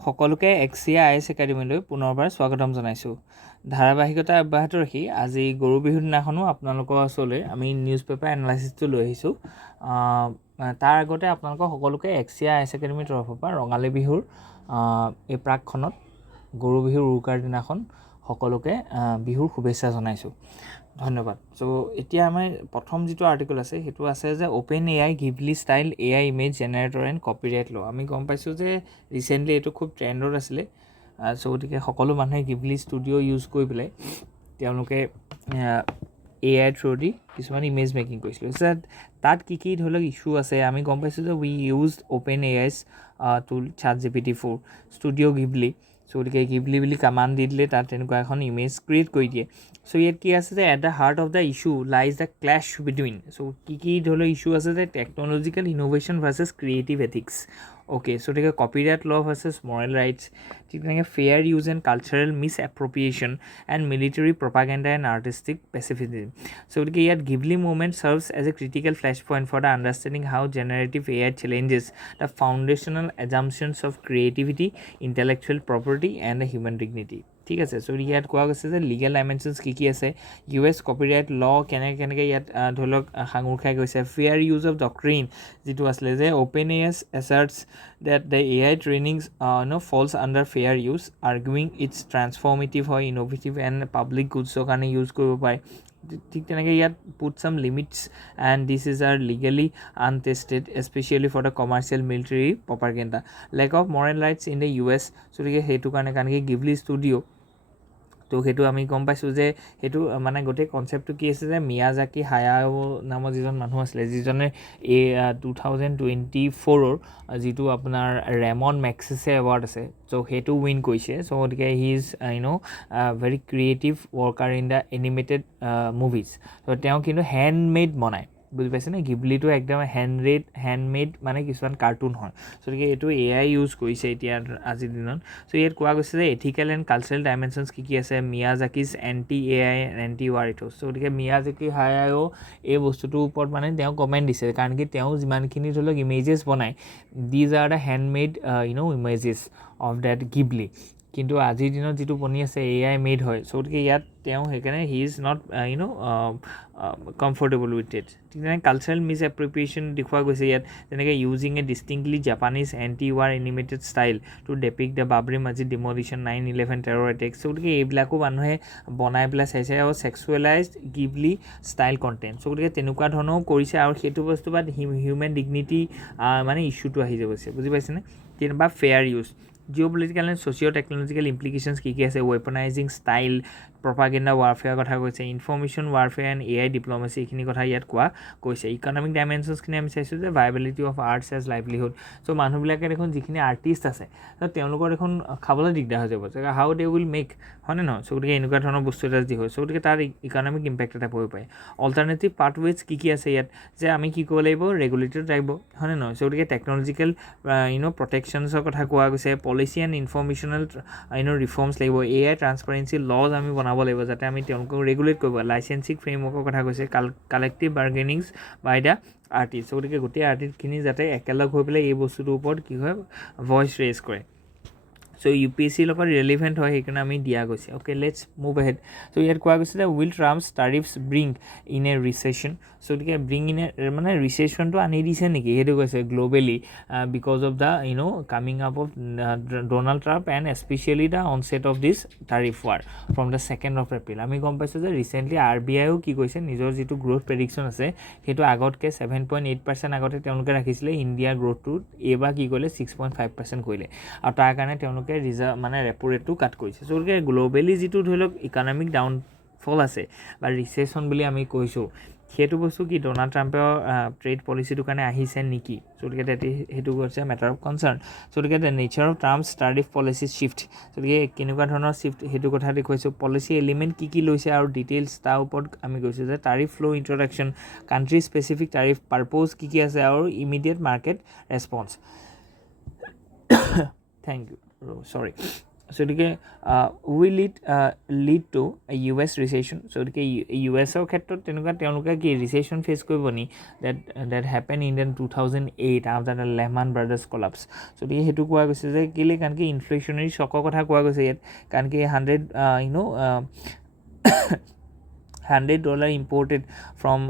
সকলোকে এক্সিয়া আইএছ একাডেমীলৈ পুনৰবাৰ স্বাগতম জনাইছোঁ। ধাৰাবাহিকতা অব্যাহত ৰাখি আজি গৰু বিহুৰ দিনাখনো আপোনালোকৰ ওচৰলৈ আমি নিউজ পেপাৰ এনালাইচিছটো লৈ আহিছোঁ। তাৰ আগতে আপোনালোকৰ সকলোকে এক্সিয়া আইএছ একাডেমীৰ তৰফৰ পৰা ৰঙালী বিহুৰ এই প্ৰাকখনত গৰু বিহুৰ উৰুকাৰ দিনাখন সকলোকে বিহুৰ শুভেচ্ছা জনাইছোঁ। ধন্যবাদ। চ' এতিয়া আমাৰ প্ৰথম যিটো আৰ্টিকল আছে সেইটো আছে যে open AI Ghibli style AI image generator and copyright ল'। আমি গম পাইছোঁ যে ৰিচেণ্টলি এইটো খুব ট্ৰেণ্ডত আছিলে। চ' গতিকে সকলো মানুহে গিভলি ষ্টুডিঅ' ইউজ কৰি পেলাই তেওঁলোকে AI থ্ৰুদি কিছুমান ইমেজ মেকিং কৰিছিলোঁ। তাত কি কি ধৰি লওক ইছ্যু আছে আমি গম পাইছোঁ যে উই ইউজ অ'পেন AI's টুল ChatGPT-4 ষ্টুডিঅ' গিভলি। চ' গতিকে গিভলি বুলি কামাণ্ড দি দিলে তাত তেনেকুৱা এখন ইমেজ ক্ৰিয়েট কৰি দিয়ে। চ' ইয়াত কি আছে যে at the heart of the issue lies the clash between. So' কি ধৰি লওক ইছ্যু আছে যে technological innovation versus creative ethics. Okay, so' গতিকে copyright law' versus moral rights, ঠিক তেনেকৈ fair use and cultural miss এপ্ৰপ্ৰিয়েশ্যন and military propaganda and artistic pacifism. So' গতিকে ইয়াত Ghibli movement serves as a critical flash point for the understanding how generative AI challenges the foundational assumptions of creativity, intellectual property and human dignity. ঠিক আছে। চ' ইয়াত কোৱা গৈছে যে legal dimensions কি আছে, US কপিৰাইট ল' কেনেকৈ ইয়াত ধৰি লওক সাঙুৰ খাই গৈছে। ফেয়াৰ ইউজ অফ ডক্ট্ৰিন যিটো আছিলে যে open AI's asserts that the AI trainings falls under fair use, arguing it's transformative হয়, innovative and public goodsৰ কাৰণে ইউজ কৰিব পাৰে। ঠিক তেনেকৈ ইয়াত put some limits and this is are legally untested specially for the commercial military propaganda, lack of moral rights in the US। গতিকে সেইটো কাৰণে কি গিভলি ষ্টুডিঅ' তো সেইটো আমি গম পাইছোঁ যে সেইটো মানে গোটেই কনচেপ্টটো কি আছে যে মিয়াজাকি হায়াও নামৰ যিজন মানুহ আছিলে, যিজনে এই 2024 যিটো আপোনাৰ ৰেমন মেগছেছে এৱাৰ্ড আছে, চ' সেইটো উইন কৰিছে। চ' গতিকে he is very creative worker in the animated movies. ত' তেওঁ কিন্তু হেণ্ডমেড বনায়, বুজি পাইছেনে? গিভলিটো একদম হেণ্ডমেড মানে কিছুমান কাৰ্টুন হয়। চ' গতিকে এইটো AI ইউজ কৰিছে এতিয়া আজিৰ দিনত। চ' ইয়াত কোৱা গৈছে যে এথিকেল এণ্ড কালচাৰেল ডাইমেনশ্যনছ কি আছে, মিয়াজাকিজ এণ্টি AI এণ্টি ৱাৰ ইথোছ। চ' গতিকে মিয়াজাকি হায়াও এই বস্তুটোৰ ওপৰত মানে তেওঁ কমেণ্ট দিছে, কাৰণ কি তেওঁ যিমানখিনি ধৰি লওক ইমেজেছ বনায়, these are the handmade images of date গিভলি। কিন্তু আজিৰ দিনত যিটো বনি আছে AI মেড হয়। চ' গতিকে ইয়াত তেওঁ সেইকাৰণে he is not comfortable with it. ঠিক তেনেকৈ কালচাৰেল মিছ এপ্ৰপ্ৰিয়েশ্যন দেখুওৱা গৈছে ইয়াত, যেনেকৈ using a distinctly Japanese anti war animated style to depict the Babri Masjid demolition, 9/11 terror attack. চ' গতিকে এইবিলাকো মানুহে বনাই পেলাই চাইছে আৰু ছেক্সুৱেলাইজড গিভলি ষ্টাইল কণ্টেণ্ট। চ' গতিকে তেনেকুৱা ধৰণৰো কৰিছে আৰু সেইটো বস্তু বা হিউমেন ডিগনিটি মানে ইছ্যুটো আহি যাবছে, বুজি পাইছেনে? বা fair use, geopolitical and socio' technological implications কি আছে, ৱেপনাইজিং ষ্টাইল, প্ৰপাগেণ্ডা ৱাৰফেয়াৰ কথা কৈছে, information warfare and AI diplomacy, এইখিনি কথা ইয়াত কোৱা কৈছে। ইকনমিক ডাইমেনশ্যনছখিনি আমি চাইছোঁ যে viability of arts as livelihood. So' মানুহবিলাকে দেখোন যিখিনি আৰ্টিষ্ট আছে তেওঁলোকৰ দেখোন খাবলৈ দিগদাৰ হৈ যাব, হাউ দে উইল মেক, হয়নে নহয়? চ' গতিকে এনেকুৱা ধৰণৰ বস্তু এটা যি হয়, চ' গতিকে তাৰ ইকনমিক ইম্পেক্ট এটা পৰিব পাৰে। অল্টাৰনেটিভ পাথৱেজ কি আছে ইয়াত, যে আমি কি কৰিব লাগিব, ৰেগুলেটেড লাগিব, হয়নে নহয়? চ' গতিকে টেকনলজিকেল প্ৰটেকশ্যনছৰ কথা কোৱা গৈছে, পলিচি এণ্ড ইনফৰ্মেশ্যনেল ৰিফৰ্মছ লাগিব, AI ট্ৰান্সপাৰেঞ্চি লজ আমি বনাব লাগিব যাতে আমি তেওঁলোকক ৰেগুলেট কৰিব। লাইচেঞ্চিং ফ্ৰেমৱৰ্কৰ কথা কৈছে, কালেক্টিভ বাৰ্গেনিংছ বাই দ্য আৰ্টিষ্ট। চ' গতিকে গোটেই আৰ্টিষ্টখিনি যাতে একেলগ হৈ পেলাই এই বস্তুটোৰ ওপৰত কি হয়, ভইচ ৰেজ কৰে। চ' UPSCৰ লগত ৰিলেভেণ্ট হয়, সেইকাৰণে আমি দিয়া গৈছে। Okay, let's move ahead. So' ইয়াত কোৱা গৈছে যে will Trump's tariffs bring in a recession. So' গতিকে ব্ৰিং ইন এ মানে ৰিচেশ্যনটো আনি দিছে নেকি, সেইটো কৈছে globally because of the coming up of Donald Trump and specially the onset of this tariff war from the 2nd of April। আমি গম পাইছোঁ যে ৰিচেণ্টলি RBIও কি কৈছে, নিজৰ যিটো গ্ৰ'থ প্ৰেডিকশ্যন আছে সেইটো আগতকৈ 7.8% আগতে তেওঁলোকে ৰাখিছিলে ইণ্ডিয়াৰ গ্ৰ'থটো, এইবাৰ কি কৰিলে 6.5% কৰিলে, আৰু তাৰ কাৰণে তেওঁলোকে মানে ৰেপো ৰেটটো কাট কৰিছে। চ' গতিকে গ্ল'বেলি যিটো ধৰি লওক ইকনমিক ডাউনফল আছে বা ৰিচেশ্যন বুলি আমি কৈছোঁ, সেইটো বস্তু কি ডনাল্ড ট্ৰাম্পৰ ট্ৰেড পলিচিটোৰ কাৰণে আহিছে নেকি? চ' গতিকে সেইটো হৈছে মেটাৰ অফ কনচাৰ্ণ। চ' গতিকে the nature of Trump's tariff policy shift, গতিকে কেনেকুৱা ধৰণৰ শ্বিফ্ট সেইটো কথা দেখুৱাইছোঁ। পলিচি এলিমেণ্ট কি লৈছে আৰু ডিটেইলছ তাৰ ওপৰত আমি কৈছোঁ যে tariff flow' introduction, country specific tariff purpose কি আছে আৰু immediate market response. Thank you, sorry. so গতিকে will it lead to a US recession so গতিকে USৰ ক্ষেত্ৰত তেনেকুৱা তেওঁলোকে কি recession face কৰিব নি that happened in 2008 after the Lehman Brothers collapse so গতিকে সেইটো কোৱা গৈছে যে কেলে কাৰণ কি ইনফ্লেশ্যনাৰী শ্বকৰ কথা কোৱা গৈছে ইয়াত কাৰণ কি $100 imported from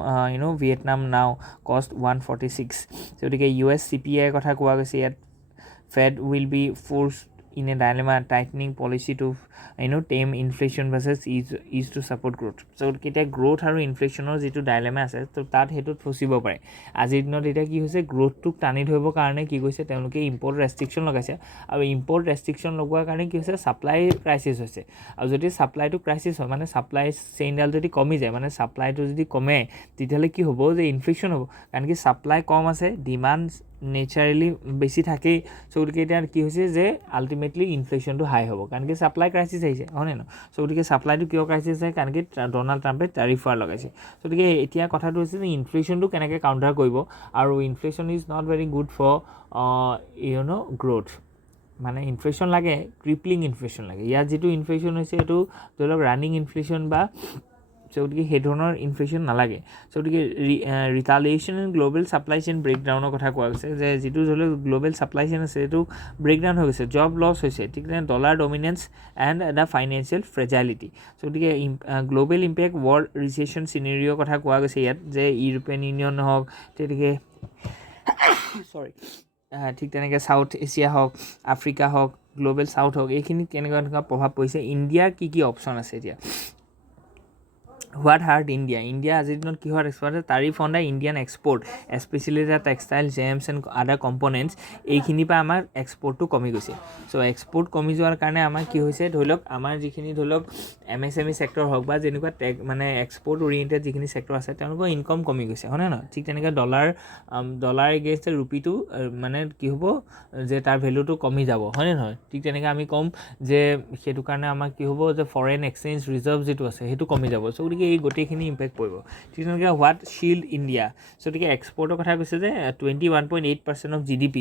Vietnam now cost 146 so গতিকে US CPI কথা কোৱা গৈছে ইয়াত Fed will be forced in a dilemma tightening policy to tame inflation versus ease to support growth so কেতিয়া growth আৰু inflationৰ যিটো dilemma আছে তো তাত হেতুত ফচিব পাৰে আজিৰ দিনত এটা কি হৈছে গ্ৰোথটোক টানি ধৰিবৰ কাৰণে কি কৈছে তেওঁলোকে ইম্পৰ্ট ৰেষ্ট্ৰিকশ্যন লগাইছে আৰু ইম্পৰ্ট ৰেষ্ট্ৰিকশ্যন লগোৱাৰ কাৰণে কি হৈছে সাপ্লাই ক্ৰাইচিছ হৈছে আৰু যদি সাপ্লাইটো ক্ৰাইচিছ হয় মানে সাপ্লাই চেইনডাল যদি কমি যায় মানে সাপ্লাইটো যদি কমে তেতিয়াহ'লে কি হ'ব যে ইনফ্লেশ্যন হ'ব কাৰণ কি সাপ্লাই কম আছে ডিমাণ্ড নেচাৰেলি বেছি থাকেই so গতিকে এতিয়া কি হৈছে যে আল্টিমেটলি ইনফ্লেশ্যনটো হাই হ'ব কাৰণ কি সাপ্লাই ক্ৰাইচিছ আহিছে হয়নে ন so গতিকে সাপ্লাইটো কিয় ক্ৰাইচিছ হয় কাৰণ কি ডনাল্ড ট্ৰাম্পে টাৰিফ ৱাৰ লগাইছে so গতিকে এতিয়া কথাটো হৈছে যে ইনফ্লেশ্যনটো কেনেকৈ কাউণ্টাৰ কৰিব আৰু inflation is not very good for growth মানে ইনফ্লেশ্যন লাগে ক্ৰিপলিং ইনফ্লেশ্যন লাগে ইয়াত যিটো ইনফ্লেশ্যন হৈছে এইটো ধৰি লওক ৰানিং ইনফ্লেশ্যন বা so গতিকে সেই ধৰণৰ ইনফ্লেশ্যন নালাগে so গতিকে ৰিটালিয়েশ্যন ইন গ্ল'বেল ছাপ্লাই চেইন ব্ৰেকডাউনৰ কথা কোৱা হৈছে যে যিটো ধৰি লওক গ্ল'বেল ছাপ্লাই চেইন আছে সেইটো ব্ৰেকডাউন হৈ গৈছে জব লছ হৈছে ঠিক তেনে dollar dominance and the financial fragility so গতিকে গ্ল'বেল ইম্পেক্ট ৱৰ্ল্ড ৰিচেশ্যন চিনেৰিঅ'ৰ কথা কোৱা গৈছে ইয়াত যে ইউৰোপিয়ান ইউনিয়ন হওক তেনেকৈ ঠিক তেনেকৈ ছাউথ এছিয়া হওক আফ্ৰিকা হওক গ্ল'বেল ছাউথ হওক এইখিনিত কেনেকুৱা প্ৰভাৱ পৰিছে ইণ্ডিয়াৰ কি অপশ্যন আছে এতিয়া হোৱাট হাৰ্ট ইণ্ডিয়া আজিৰ দিনত কি হোৱাৰ export tariff on the Indian export especially the textile gems and other components এইখিনিৰ পৰা আমাৰ এক্সপৰ্টটো কমি গৈছে চ' এক্সপৰ্ট কমি যোৱাৰ কাৰণে আমাৰ কি হৈছে ধৰি লওক আমাৰ যিখিনি ধৰি লওক MSME ছেক্টৰ হওক বা যেনেকুৱা মানে এক্সপৰ্ট অৰিয়েণ্টেড যিখিনি ছেক্টৰ আছে তেওঁলোকৰ ইনকম কমি গৈছে হয়নে নহয় ঠিক তেনেকৈ ডলাৰ এগেইনষ্ট ৰুপিটো মানে কি হ'ব যে তাৰ ভেলুটো কমি যাব হয়নে নহয় ঠিক তেনেকৈ আমি ক'ম যে সেইটো কাৰণে আমাৰ কি হ'ব যে ফৰেইন এক্সচেঞ্জ ৰিজাৰ্ভ যিটো আছে সেইটো কমি যাব চ' গতিকে এই গোটেইখিনি ইম্পেক্ট পৰিব ঠিক তেনেকৈ হোৱাট শিল্ড ইণ্ডিয়া চ' গতিকে এক্সপৰ্টৰ কথা কৈছে যে 21.8% অফ GDP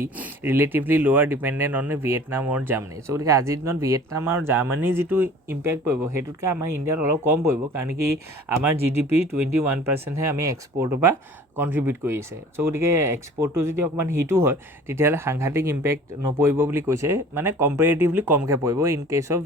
ৰিলেটিভলি লোৱাৰ ডিপেণ্ডেণ্ট অন ভিয়েটনাম আৰু জাৰ্মানী চ' গতিকে আজিৰ দিনত ভিয়েটনাম আৰু জাৰ্মানীৰ যিটো ইম্পেক্ট পৰিব সেইটোতকৈ আমাৰ ইণ্ডিয়াত অলপ কম পৰিব কাৰণ কি আমাৰ GDP 21%হে আমি এক্সপৰ্টৰ পৰা কণ্ট্ৰিবিউট কৰিছে চ' গতিকে এক্সপৰ্টটো যদি অকণমান হিটো হয় তেতিয়াহ'লে সাংঘাতিক ইম্পেক্ট নপৰিব বুলি কৈছে মানে কম্পেৰেটিভলি কমকৈ পৰিব in case of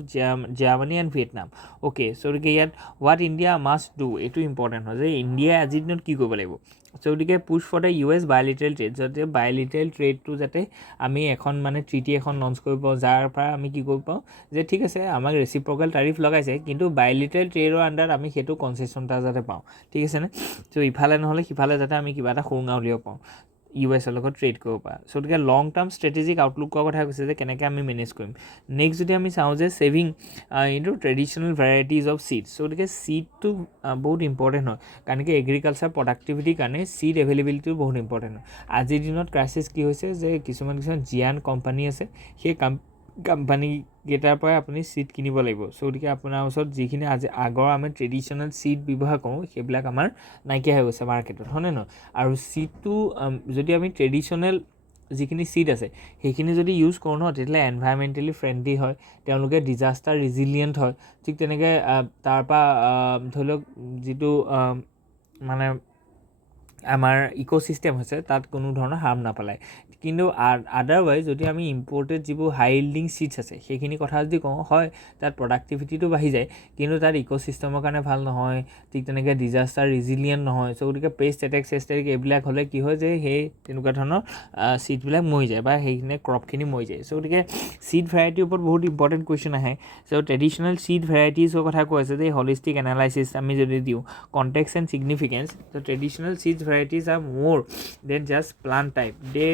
Germany and Vietnam okay so' গতিকে ইয়াত হোৱাট ইণ্ডিয়া মাষ্ট ডু এইটো ইম্পৰ্টেণ্ট হয় যে ইণ্ডিয়াই আজিৰ দিনত কি কৰিব লাগিব চ' গতিকে পুছ ফৰ দ্য US বায়'লিটেৰেল ট্ৰেড যাতে বায়'লিটেৰেল ট্ৰেডটো যাতে আমি এখন মানে ট্ৰিটি এখন লঞ্চ কৰিব পাৰোঁ যাৰ পৰা আমি কি কৰিব পাৰোঁ যে ঠিক আছে আমাক ৰেচিপ্ৰকেল টাৰিফ লগাইছে কিন্তু বায়'লিটেৰেল ট্ৰেডৰ আণ্ডাৰত আমি সেইটো কনচেশ্যন এটা যাতে পাওঁ ঠিক আছেনে চ' ইফালে নহ'লে সিফালে যাতে আমি কিবা এটা সুৰুঙা উলিয়াব পাওঁ US লগত ট্ৰেড কৰিব পাৰা চ' গতিকে লং টাৰ্ম ষ্ট্ৰেটেজিক আউটলুকৰ কথা কৈছে যে কেনেকৈ আমি মেনেজ কৰিম নেক্সট যদি আমি চাওঁ যে saving traditional varieties of seeds so' গতিকে ছিডটো বহুত ইম্পৰ্টেণ্ট হয় কাৰণ কি এগ্ৰিকালচাৰ প্ৰডাক্টিভিটিৰ কাৰণে ছিড এভেইলেবিলিটিও বহুত ইম্পৰ্টেণ্ট হয় আজিৰ দিনত ক্ৰাইচিছ কি হৈছে যে কিছুমান জিয়ান কোম্পানী আছে সেই কোম্পানীকেইটাৰ পৰাই আপুনি ছিড কিনিব লাগিব চ' গতিকে আপোনাৰ ওচৰত যিখিনি আগৰ আমি ট্ৰেডিশ্যনেল ছিড ব্যৱহাৰ কৰোঁ সেইবিলাক আমাৰ নাইকিয়া হৈ গৈছে মাৰ্কেটত হয়নে নহয় আৰু ছিডটো যদি আমি ট্ৰেডিশ্যনেল যিখিনি ছিড আছে সেইখিনি যদি ইউজ কৰোঁ ন তেতিয়াহ'লে এনভাইৰমেণ্টেলি ফ্ৰেণ্ডলি হয় তেওঁলোকে ডিজাষ্টাৰ ৰিজিলিয়েণ্ট হয় ঠিক তেনেকৈ তাৰপৰা ধৰি লওক যিটো মানে আমাৰ ইক'ছিষ্টেম হৈছে তাত কোনো ধৰণৰ হাৰ্ম নাপালায় কিন্তু আদাৰৱাইজ যদি আমি ইম্পৰ্টেড যিবোৰ হাই ইল্ডিং ছিডছ আছে সেইখিনি কথা যদি কওঁ হয় তাত প্ৰডাক্টিভিটিটো বাঢ়ি যায় কিন্তু তাত ইক'ছিষ্টেমৰ কাৰণে ভাল নহয় ঠিক তেনেকৈ ডিজাষ্টাৰ ৰিজিলিয়েণ্ট নহয় চ' গতিকে পেষ্ট এটেক এইবিলাক হ'লে কি হয় যে সেই তেনেকুৱা ধৰণৰ ছিডবিলাক মৰি যায় বা সেইখিনি ক্ৰপখিনি মৰি যায় চ' গতিকে ছিড ভেৰাইটিৰ ওপৰত বহুত ইম্পৰ্টেণ্ট কুৱেশ্যন আহে চ' ট্ৰেডিশ্যনেল ছিড ভেৰাইটিজৰ কথা কৈ আছে যে হলিষ্টিক এনালাইচিছ আমি যদি দিওঁ contacts and significance to' traditional seeds varieties are more than just plant type they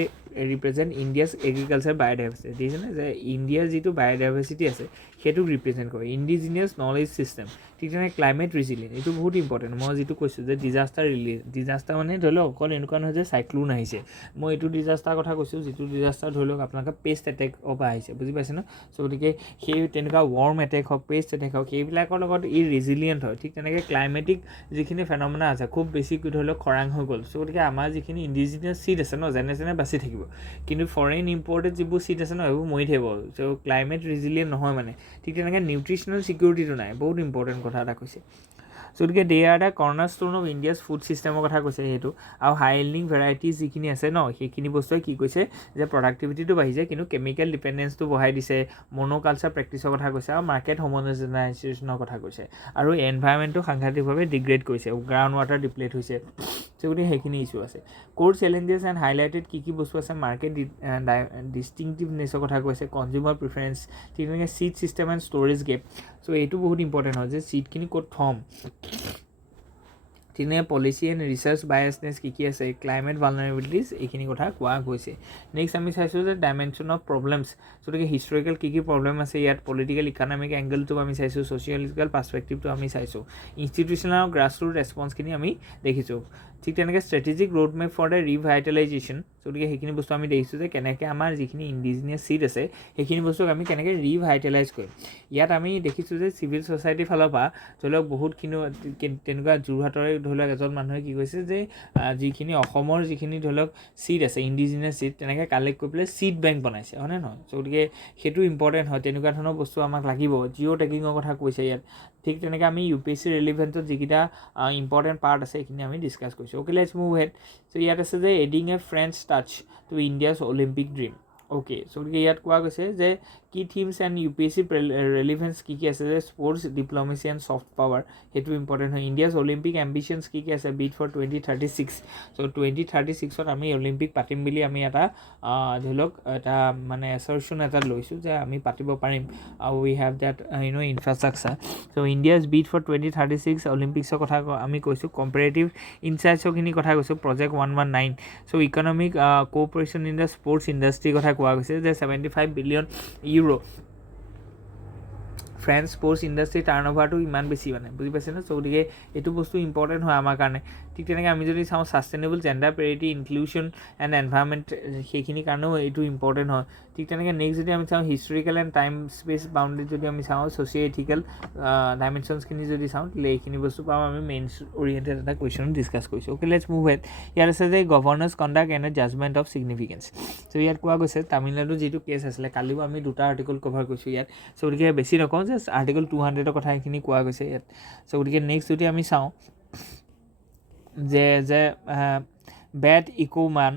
represent India's agriculture biodiversity দেখিছেনে যে ইণ্ডিয়াৰ যিটো বায়'ডাইভাৰ্চিটি আছে সেইটোক ৰিপ্ৰেজেণ্ট কৰে ইণ্ডিজিনিয়াছ নলেজ ছিষ্টেম ঠিক তেনেকৈ ক্লাইমেট ৰিজিলিয়েণ্ট এইটো বহুত ইম্পৰ্টেণ্ট মই যিটো কৈছোঁ যে ডিজাষ্টাৰ মানে ধৰি লওক অকল এনেকুৱা নহয় যে চাইক্লোন আহিছে মই এইটো ডিজাষ্টাৰ কথা কৈছোঁ যিটো ডিজাষ্টাৰ ধৰি লওক আপোনালোকে পেষ্ট এটেকৰ পৰা আহিছে বুজি পাইছে ন চ' গতিকে সেই তেনেকুৱা ৱৰ্ম এটেক হওক পেষ্ট এটেক হওক সেইবিলাকৰ লগত ই ৰিজিলিয়েণ্ট হয় ঠিক তেনেকৈ ক্লাইমেটিক যিখিনি ফেনমেনা আছে খুব বেছি ধৰি লওক খৰাং হৈ গ'ল চ' গতিকে আমাৰ যিখিনি ইণ্ডিজিনিয়াছ ছিড আছে ন যেনে বাচি থাকিব কিন্তু ফৰেইন ইম্পৰ্টেড যিবোৰ চিট আছে ন সেইবোৰ মৰি থাকিব চ' ক্লাইমেট ৰিজিলিয়েণ্ট নহয় মানে ঠিক তেনেকৈ নিউট্ৰিচনেল ছিকিউৰিটিটো নাই বহুত ইম্পৰ্টেণ্ট কথা এটা কৈছে চ' গতিকে they are the cornerstone of India's food ছিষ্টেমৰ কথা কৈছে সেইটো আৰু হাই ইল্ডিং ভেৰাইটিজ যিখিনি আছে ন সেইখিনি বস্তুৱে কি কৈছে যে প্ৰডাক্টিভিটিটো বাঢ়িছে কিন্তু কেমিকেল ডিপেণ্ডেঞ্চটো বঢ়াই দিছে মনোকালচাৰ প্ৰেক্টিচৰ কথা কৈছে আৰু মাৰ্কেট হোমোজেনাইজেশ্যনৰ কথা কৈছে আৰু এনভাইৰমেণ্টটো সাংঘাতিকভাৱে ডিগ্ৰেড কৰিছে গ্ৰাউণ্ড ৱাটাৰ ডিপ্লেট হৈছে চ' গতিকে সেইখিনি ইছ্যু আছে ক'ৰ চেলেঞ্জেছ এণ্ড হাইলাইটেড কি বস্তু আছে মাৰ্কেট ডিষ্টিংটিভনেছৰ কথা কৈছে কনজিউমাৰ প্ৰিফাৰেঞ্চ ঠিক তেনেকৈ seed system and storage gap so' এইটো বহুত ইম্পৰ্টেণ্ট হয় যে চিটখিনি ক'ত থ'ম তেনে পলিচি এণ্ড ৰিচাৰ্চ বায়াছনেছ কি আছে ক্লাইমেট ভালনাৰেবিলিটিজ এইখিনি কথা কোৱা গৈছে নেক্সট আমি চাইছোঁ যে ডাইমেনশ্যন অফ প্ৰব্লেমছ গতিকে হিষ্টৰিকেল কি প্ৰব্লেম আছে ইয়াত পলিটিকেল ইকনমিক এংগলটো আমি চাইছোঁ ছ'চিয়েলিকেল পাৰ্চপেক্টিভটো আমি চাইছোঁ ইনষ্টিটিউচনেল আৰু গ্ৰাছৰুট ৰেছপন্সখিনি আমি দেখিছোঁ ঠিক তেনেকৈ strategic road map for the revitalisation গতিকে সেইখিনি বস্তু আমি দেখিছোঁ যে কেনেকৈ আমাৰ যিখিনি ইণ্ডিজিনিয়াছ চিট আছে সেইখিনি বস্তুক আমি কেনেকৈ ৰিভাইটেলাইজ কৰিম ইয়াত আমি দেখিছোঁ যে চিভিল ছ'চাইটিৰ ফালৰ পৰা ধৰি লওক বহুতখিনি তেনেকুৱা যোৰহাটৰে ধৰি লওক এজন মানুহে কি কৈছে যে যিখিনি অসমৰ যিখিনি ধৰি লওক চিট আছে ইণ্ডিজিনিয়াছ চিট তেনেকৈ কালেক্ট কৰি পেলাই চিট বেংক বনাইছে হয়নে নহয় চ' গতিকে সেইটো ইম্পৰ্টেণ্ট হয় তেনেকুৱা ধৰণৰ বস্তু আমাক লাগিব জিঅ' টেকিঙৰ কথা কৈছে ইয়াত ঠিক তেনেকৈ আমি UPSC ৰিলিভেণ্টত যিকেইটা ইম্পৰ্টেণ্ট পাৰ্ট আছে সেইখিনি আমি ডিছকাছ কৰিছোঁ okay let's move ahead so' ইয়াত আছে যে adding a French touch to India's Olympic dream okay so' গতিকে ইয়াত কোৱা গৈছে যে কি থিমছ এণ্ড UPSC ৰেলিভেঞ্চ কি আছে যে স্পৰ্টছ ডিপ্ল'মেচি এণ্ড ছফ্ট পাৱাৰ সেইটো ইম্পৰ্টেণ্ট হয় ইণ্ডিয়াছ অলিম্পিক এম্বিশ্যনছ কি আছে বিট ফৰ 2036 চ' 2036ত আমি অলিম্পিক পাতিম বুলি আমি এটা ধৰি লওক এটা মানে এছাৰশ্যন এটা লৈছোঁ যে আমি পাতিব পাৰিম আৰু we have that infrastructure so' India's bid for 2036 অলিম্পিক্সৰ কথা আমি কৈছোঁ কম্পেৰেটিভ ইনচাইটছৰখিনি কথা কৈছোঁ project 119 so' economic cooperation in the sports ইণ্ডাষ্ট্ৰীৰ কথা কোৱা গৈছে যে 75 billion euro French sports industry টাৰ্ণ অভাৰটো ইমান বেছি মানে বুজি পাইছে ন চ' গতিকে এইটো বস্তু ইম্পৰ্টেণ্ট হয় আমাৰ কাৰণে ঠিক তেনেকৈ আমি যদি চাওঁ sustainable gender parity inclusion and environment সেইখিনি কাৰণেও এইটো ইম্পৰ্টেণ্ট হয় ঠিক তেনেকৈ নেক্সট যদি আমি চাওঁ historical and time space boundary যদি আমি চাওঁ ছ'চিয়েল এথিকেল ডাইমেনশ্যনছখিনি যদি চাওঁ তেতিয়াহ'লে এইখিনি বস্তু পাওঁ আমি মেইনছ অৰিয়েণ্টেড এটা কুৱেশ্যন ডিছকাছ কৰিছোঁ অ'কে লেটছ মুভ হেড ইয়াত আছে যে governance conduct and judgement of significance so' ইয়াত কোৱা গৈছে তামিলনাডুৰ যিটো কেছ আছিলে কালিও আমি দুটা আৰ্টিকল কভাৰ কৰিছোঁ ইয়াত চ' গতিকে বেছি নকওঁ যে আৰ্টিকল 200ৰ কথা এইখিনি কোৱা গৈছে ইয়াত চ' গতিকে নেক্সট যদি আমি চাওঁ যে বেট ইকোমান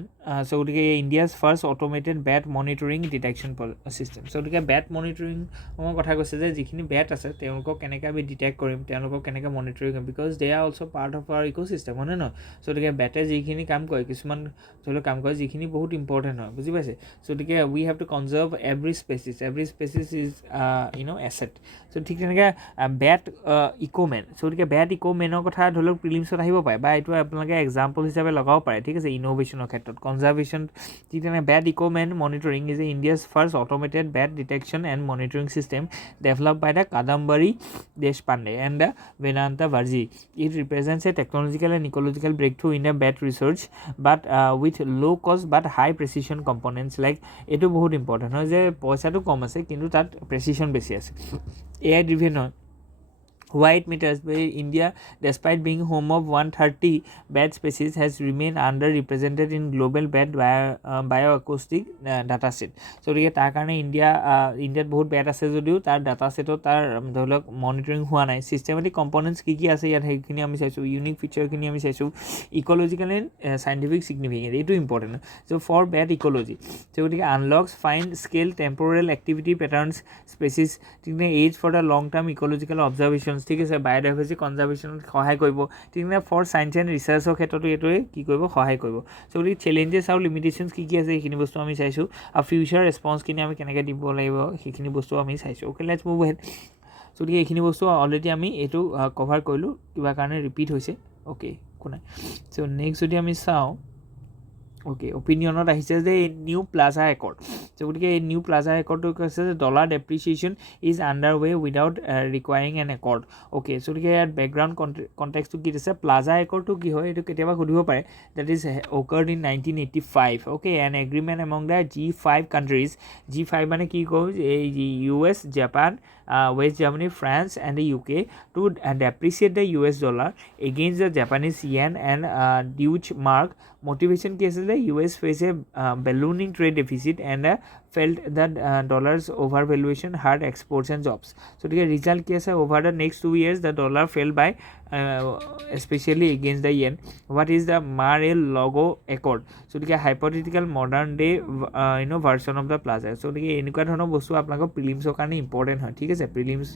চ' গতিকে India's first automated bat monitoring detection system so' গতিকে বেট মনিটৰিঙৰ কথা কৈছে যে যিখিনি বেট আছে তেওঁলোকক কেনেকৈ আমি ডিটেক্ট কৰিম তেওঁলোকক কেনেকৈ মনিটৰিং কৰিম because they are also' part of our ecosystem হয়নে নহয় চ' গতিকে বেটে যিখিনি কাম কৰে কিছুমান ধৰি লওক কাম কৰে যিখিনি বহুত ইম্পৰ্টেণ্ট হয় বুজি পাইছে চ' গতিকে we have to conserve every species is asset so' ঠিক তেনেকৈ বেট ইক'মেন চ' গতিকে বেট ইক'মেনৰ কথা ধৰি লওক প্ৰিলিমছত আহিব পাৰে বা এইটো আপোনালোকে এক্সাম্পল হিচাপে লগাব পাৰে ঠিক আছে ইন'ভেশ্যনৰ ক্ষেত্ৰত কনজাৰ্ভেশ্যন ঠিক তেনেকৈ bat EchoMen monitoring is India's first automated bat detection and monitoring system develop by the Kadambari Deshpande and the Vedanta ভাৰ্জি it represents a technological and ecological breakthrough in a bat research but with low' cost but high প্ৰেচিশ্যন components like এইটো বহুত important হয় যে পইচাটো কম আছে কিন্তু তাত প্ৰেচিশ্যন বেছি আছে AI ড্ৰিভেন হয় Why it matters? India, despite being home of 130 bat species, has remained underrepresented in global bat bioacoustic data set. So, তাৰ কাৰণে ইণ্ডিয়াত বহুত বেট আছে যদিও তাৰ ডাটা ছেটত তাৰ ধৰি লওক মনিটৰিং হোৱা নাই ছিষ্টেমেটিক কম্পনেণ্টছ কি আছে ইয়াত সেইখিনি আমি চাইছোঁ ইউনিক ফিচাৰখিনি আমি চাইছোঁ ইক'লজিকেল এণ্ড চাইণ্টিফিক ছিগনিফিকেঞ্চ এইটো important so' for bat ecology so' গতিকে unlocks fine scale temporal activity patterns species ঠিক aids for the long term ecological observation ঠিক আছে বায়'ডাইভাৰ্চিটি কনজাৰ্ভেশ্যনত সহায় কৰিব ঠিক আছে ফৰ চায়েন্স এণ্ড ৰিচাৰ্চৰ ক্ষেত্ৰতো এইটোৱে কি কৰিব সহায় কৰিব চ' গতিকে চেলেঞ্জেছ আৰু লিমিটেশ্যনছ কি আছে সেইখিনি বস্তু আমি চাইছোঁ আৰু ফিউচাৰ ৰেছপন্সখিনি আমি কেনেকৈ দিব লাগিব সেইখিনি বস্তু আমি চাইছোঁ অ'কে লেটছ মুভ হেড চ' গতিকে এইখিনি বস্তু অলৰেডি আমি এইটো কভাৰ কৰিলোঁ কিবা কাৰণে ৰিপিট হৈছে অ'কে একো নাই চ' নেক্সট যদি আমি চাওঁ অ'কে অপিনিয়নত আহিছে যে এই নিউ প্লাজা একৰ্ড চ' গতিকে এই নিউ প্লাজা একৰ্ডটো কৈছে যে dollar depreciation is under way without requiring an accord okay so' গতিকে ইয়াত বেকগ্ৰাউণ্ড কণ্টেক্সটো কি দিছে প্লাজা একৰ্ডটো কি হয় এইটো কেতিয়াবা সুধিব পাৰে that is accord in 1985 okay an agreement among the G5 countries G5 মানে কি কওঁ এই US Japan West Germany France and the UK to depreciate the US dollar against the Japanese yen and Deutsche Mark motivation কি আছিলে US face a ballooning trade deficit and felt that dollars overvaluation hurt exports and jobs. So the result কি আছে over the next 2 years the dollar fell by especially against the yen. What is the Mar-a-Lago Accord? So the hypothetical modern day version of the plaza. So the এনেকুৱা ধৰণৰ বস্তু আপোনালোকৰ প্ৰিলিমছৰ কাৰণে important হয় ঠিক আছে প্ৰিলিমছ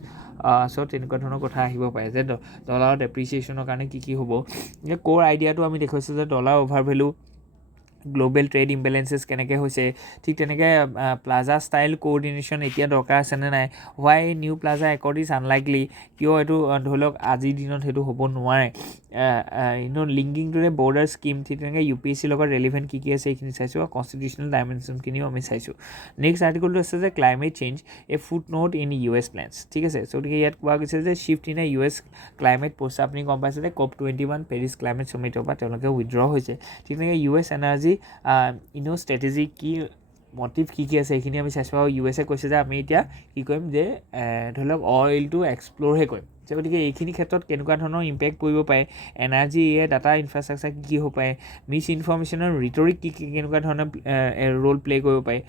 ছত এনেকুৱা ধৰণৰ কথা আহিব পাৰে যে ডলাৰৰ ডেপ্ৰিচিয়েশ্যনৰ কাৰণে কি হ'ব কোৰ আইডিয়াটো আমি দেখুৱাইছোঁ যে dollar overvalue global trade imbalances কেনেকৈ হৈছে ঠিক তেনেকৈ প্লাজা ষ্টাইল কোঅৰ্ডিনেশ্যন এতিয়া দৰকাৰ আছেনে নাই why new Plaza accord is unlikely কিয় এইটো ধৰি লওক আজিৰ দিনত সেইটো হ'ব নোৱাৰে linking to the border scheme ঠিক তেনেকৈ UPSC লগত ৰেলিভেণ্ট কি আছে এইখিনি চাইছোঁ আৰু কনষ্টিটিউচনেল ডাইমেনশ্যনখিনিও আমি চাইছোঁ নেক্সট আৰ্টিকলটো আছে যে climate change A foot note in US planes ঠিক আছে চ' গতিকে ইয়াত কোৱা গৈছে যে shift in US climate post আপুনি গম পাইছে যে COP21 পেৰিছ ক্লাইমেট চমিটৰ পৰা তেওঁলোকে উইথড্ৰ হৈছে ঠিক তেনেকৈ US এনাৰ্জি ষ্ট্ৰেটেজি কি মটিভ কি আছে এইখিনি আমি চাইছোঁ আৰু USA কৈছে যে আমি এতিয়া কি কৰিম যে ধৰি লওক অইলটো এক্সপ্ল'ৰহে কৰিম গতিকে এইখিনি ক্ষেত্ৰত কেনেকুৱা ধৰণৰ ইম্পেক্ট পৰিব পাৰে এনাৰ্জি ডাটা ইনফ্ৰাষ্ট্ৰাকচাৰ কি হ'ব পাৰে মিছ ইনফৰ্মেশ্যনৰ ৰিটৰিক কেনেকুৱা ধৰণৰ ৰোল প্লে কৰিব পাৰে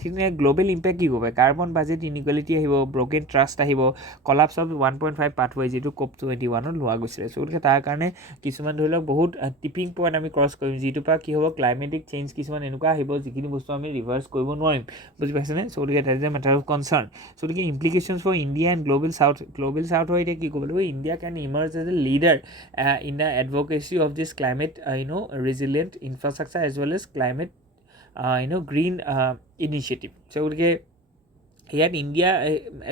ঠিক তেনেকৈ গ্ল'বেল ইম্পেক্ট কি হ'ব পাৰে কাৰ্বন বাজেট ইনইকুৱেলিটি আহিব ব্ৰকেন ট্ৰাষ্ট আহিব কলাপছ অফ 1.5 পাথৱে যিটো COP21 লোৱা গৈছিলে চ' গতিকে তাৰ কাৰণে কিছুমান ধৰি লওক বহুত টিপিং পইণ্ট আমি ক্ৰছ কৰিম যিটোৰ পৰা কি হ'ব ক্লাইমেটিক চেঞ্জ কিছুমান এনেকুৱা আহিব যিখিনি বস্তু আমি ৰিভাৰ্চ কৰিব নোৱাৰিম বুজি পাইছেনে চ' গতিকে that is a matter of concern so' গতিকে implications for India and global South হয় এতিয়া কি ক'ব লাগিব India can emerge as a leader in the advocacy of this climate resilient infrastructure as well as climate green initiative so' গতিকে ইয়াত India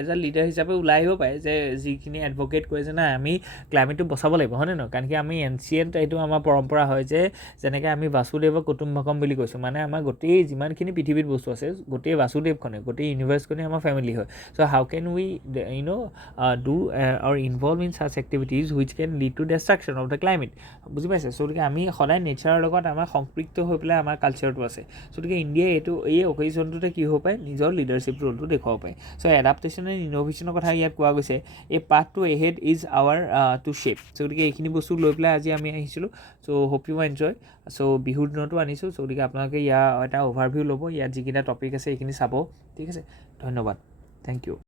as a leader হিচাপে ওলাই আহিব পাৰে যে যিখিনি এডভকেট কৰিছে নাই আমি ক্লাইমেটটো বচাব লাগিব হয়নে নহয় কাৰণ কি আমি এনচিয়েণ্ট এইটো আমাৰ পৰম্পৰা হয় যে যেনেকৈ আমি বাসুদেৱ কুটুম্বকম বুলি কৈছোঁ মানে আমাৰ গোটেই যিমানখিনি পৃথিৱীত বস্তু আছে গোটেই বাসুদেৱখনে গোটেই ইউনিভাৰ্ছখনে আমাৰ ফেমিলি হয় so' how can we do or involve in such activities which can lead to destruction of the climate বুজি পাইছে চ' গতিকে আমি সদায় নেচাৰৰ লগত আমাৰ সম্পৃক্ত হৈ পেলাই আমাৰ কালচাৰটো আছে চ' গতিকে ইণ্ডিয়াই এই অকেজনটোতে কি হ'ব পাৰে নিজৰ লিডাৰশ্বিপ ৰোলটো দেখুৱাব পাৰে চ' এডাপ্টেশ্যন এণ্ড ইন'ভেশ্যনৰ কথা ইয়াত কোৱা গৈছে এই path to ahead is our to shape so' গতিকে এইখিনি বস্তু লৈ পেলাই আজি আমি আহিছিলোঁ so' hope you enjoy so' বিহুৰ দিনতো আনিছোঁ চ' গতিকে আপোনালোকে ইয়াৰ এটা অভাৰভিউ ল'ব ইয়াত যিকেইটা টপিক আছে এইখিনি চাব ঠিক আছে ধন্যবাদ থেংক ইউ